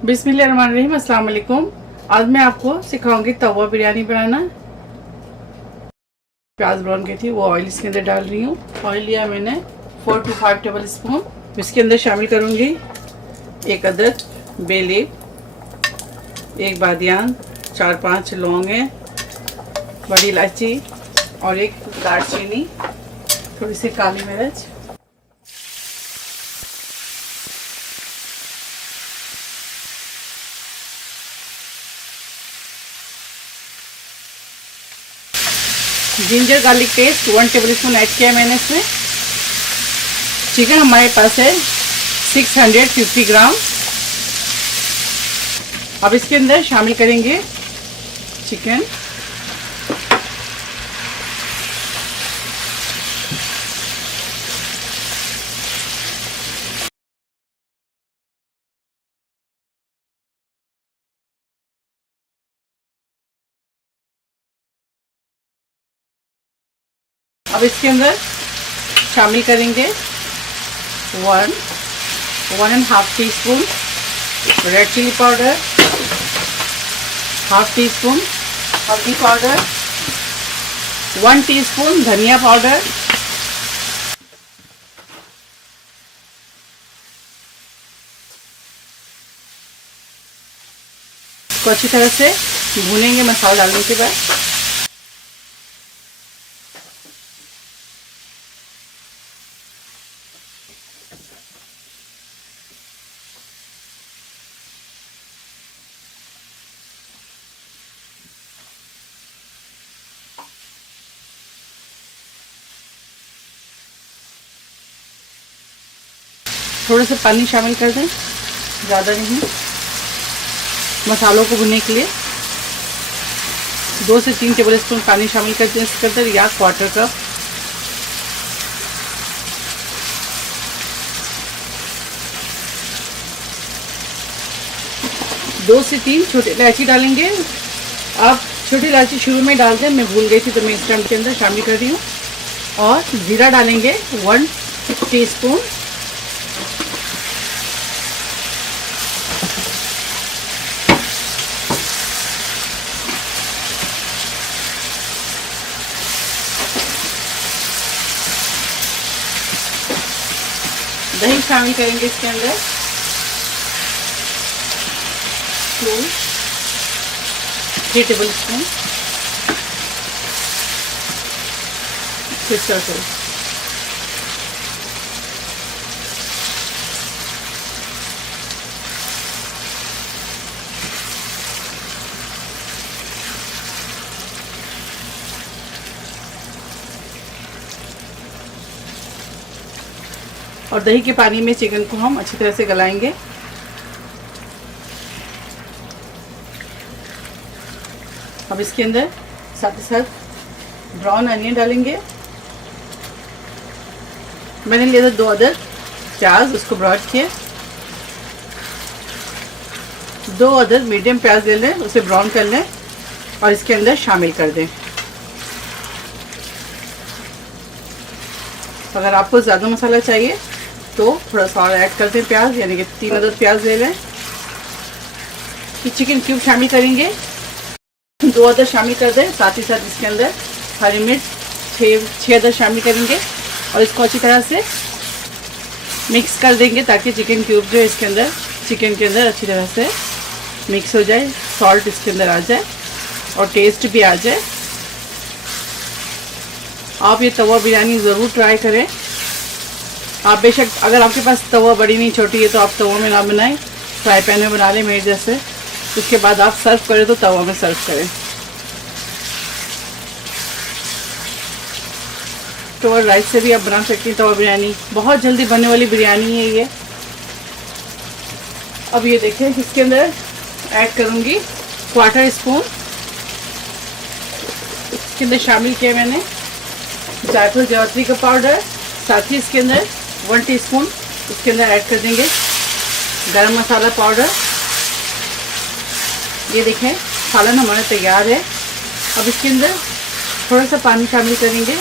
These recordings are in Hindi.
बिस्मिल्लाहिर्रहमानिर्रहीम, अस्सलाम वालेकुम। आज मैं आपको सिखाऊंगी तवा बिरयानी बनाना। प्याज ब्राउन की थी वो ऑयल इसके अंदर डाल रही हूँ। ऑयल लिया मैंने 4 to 5 टेबल स्पून। इसके अंदर शामिल करूँगी एक अदरक, बे लीफ, एक बादियान, 4-5 लौंगे, बड़ी इलायची और एक दालचीनी, थोड़ी सी काली मिर्च। Ginger garlic paste 1 table spoon add किया मैंने इसमें। चिकन हमारे पास है 650 ग्राम। अब इसके अंदर शामिल करेंगे चिकन। अब इसके अंदर शामिल करेंगे 1.5 teaspoon red chilli powder, half teaspoon हल्दी पाउडर, 1 टीस्पून धनिया पाउडर, इसको अच्छी तरह से भूनेंगे मसाला डालने के बाद। थोड़ा सा पानी शामिल कर दें, ज़्यादा नहीं, मसालों को भुनने के लिए 2 से 3 टेबल स्पून पानी शामिल कर दें इसके अंदर, या 1/4 कप। दो से 3 छोटी इलायची डालेंगे। आप छोटी इलायची शुरू में डाल दें, मैं भूल गई थी तो मैं इस टाइम के अंदर शामिल कर रही हूँ। और जीरा डालेंगे 1 टीस्पून। दही शामिल करेंगे इसके अंदर 3 टेबल स्पून। फिर और दही के पानी में चिकन को हम अच्छी तरह से गलाएंगे। अब इसके अंदर साथ ही साथ ब्राउन अनियन डालेंगे। मैंने लिया था 2 अदर प्याज, उसको ब्राउन किए। 2 अदर मीडियम प्याज ले लें, उसे ब्राउन कर लें और इसके अंदर शामिल कर दें। अगर आपको ज़्यादा मसाला चाहिए तो थोड़ा सा और ऐड कर दें प्याज, यानी कि 3 अदर प्याज ले लें। फिर चिकन क्यूब शामिल करेंगे, 2 अदर शामिल कर दें। साथ ही साथ इसके अंदर हरी मिर्च 6 अदर शामिल करेंगे और इसको अच्छी तरह से मिक्स कर देंगे ताकि चिकन क्यूब जो है इसके अंदर चिकन के अंदर अच्छी तरह से मिक्स हो जाए, सॉल्ट इसके अंदर आ जाए और टेस्ट भी आ जाए। आप ये तवा बिरयानी ज़रूर ट्राई करें। आप बेशक अगर आपके पास तवा बड़ी नहीं छोटी है तो आप तवा में ना बनाएं, फ्राई पैन में बना लें मेरे जैसे। उसके बाद आप सर्व करें तो तवा में सर्व करें। तो राइस से भी आप बना सकती हैं तवा बिरयानी, बहुत जल्दी बनने वाली बिरयानी है ये। अब ये देखें, इसके अंदर ऐड करूँगी 1/4 स्पून। इसके अंदर शामिल किया मैंने जायफल जावित्री का पाउडर। साथ ही इसके अंदर 1 टीस्पून इसके अंदर ऐड कर देंगे गरम मसाला पाउडर। ये देखें, सालन हमारा तैयार है। अब इसके अंदर थोड़ा सा पानी शामिल करेंगे।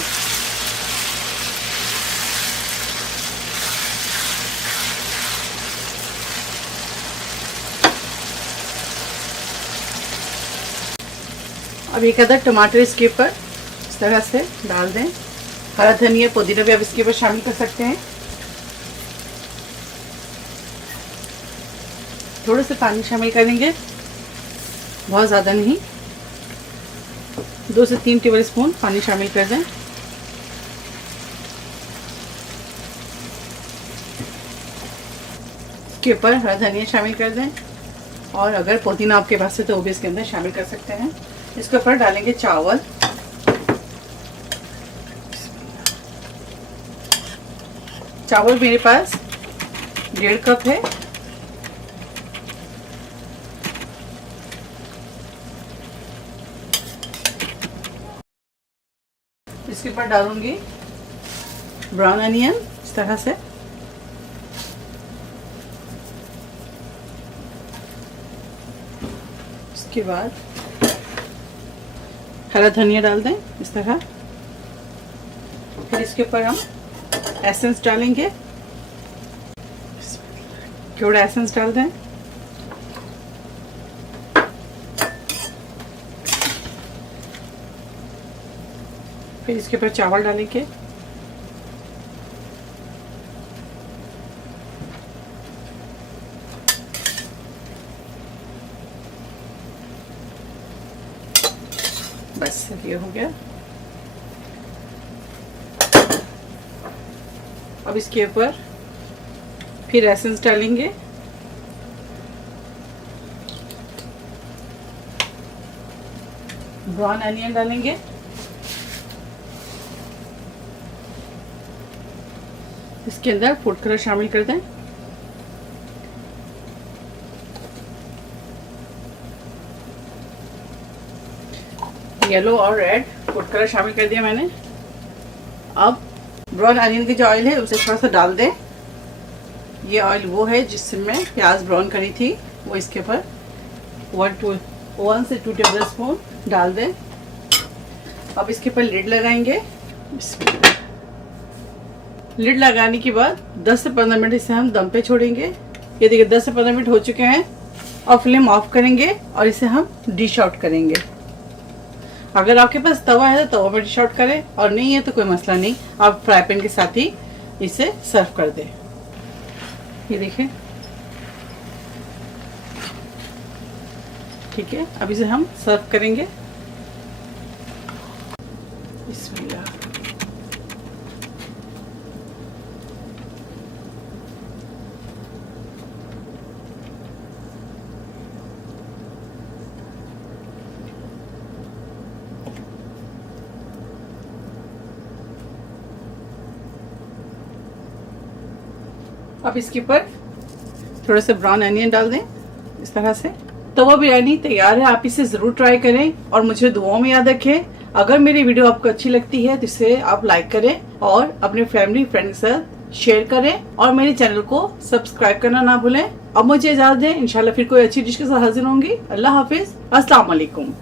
अब एक आधा टमाटर इसके ऊपर इस तरह से डाल दें। हरा धनिया पुदीना भी आप इसके ऊपर शामिल कर सकते हैं। थोड़े से पानी शामिल करेंगे, बहुत ज़्यादा नहीं, 2 से 3 टेबल स्पून पानी शामिल कर दें। इसके ऊपर हरा धनिया शामिल कर दें और अगर पुदीना आपके पास है तो वो भी इसके अंदर शामिल कर सकते हैं। इसके ऊपर डालेंगे चावल। चावल मेरे पास 1.5 कप है। इसके ऊपर डालूंगी ब्राउन अनियन इस तरह से। इसके बाद हरा धनिया डाल दें इस तरह। फिर इसके ऊपर हम एसेंस डालेंगे, थोड़ा एसेंस डाल दें। फिर इसके ऊपर चावल डालेंगे। बस ये हो गया। अब इसके ऊपर फिर एसेंस डालेंगे। ब्राउन अनियन डालेंगे। इसके अंदर फूड कलर शामिल कर दें। येलो और रेड फूड कलर शामिल कर दिया मैंने। अब ब्राउन अनियन की जो ऑयल है उसे थोड़ा सा डाल दें। ये ऑयल वो है जिसमें प्याज ब्राउन करी थी, वो इसके ऊपर 1 से 2 टेबल स्पून डाल दें। अब इसके ऊपर लिड लगाएंगे। लिड लगाने के बाद 10 से 15 मिनट इसे हम दम पे छोड़ेंगे। ये देखिए 10 से 15 मिनट हो चुके हैं और फ्लेम ऑफ करेंगे और इसे हम डिश आउट करेंगे। अगर आपके पास तवा है तो तवा पर डिश आउट करें और नहीं है तो कोई मसला नहीं, आप फ्राई पैन के साथ ही इसे सर्व कर दें। ये देखिए ठीक है। अब इसे हम सर्व करेंगे। बिस्मिल्लाह। अब इसके ऊपर थोड़ा सा ब्राउन अनियन डाल दें इस तरह से। तवा बिरयानी तैयार है। आप इसे जरूर ट्राई करें और मुझे दुआओं में याद रखें। अगर मेरी वीडियो आपको अच्छी लगती है तो इसे आप लाइक करें और अपने फैमिली फ्रेंड के साथ शेयर करें और मेरे चैनल को सब्सक्राइब करना ना भूलें। अब मुझे इजाजत दें, इंशाल्लाह फिर कोई अच्छी डिश के साथ हाजिर होंगी। अल्लाह हाफिज, अस्सलाम वालेकुम।